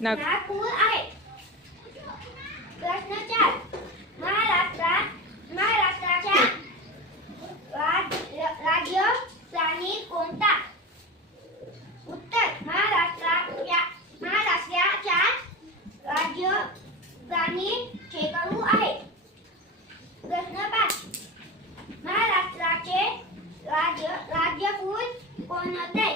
नागपूर आहे. प्रश्न 4. महाराष्ट्राच्या राज्य प्राणी कोणता? उत्तर महाराष्ट्राच्या राज्य प्राणी खेकडू आहे. प्रश्न 5. महाराष्ट्राचे राज्य फूल कोणते?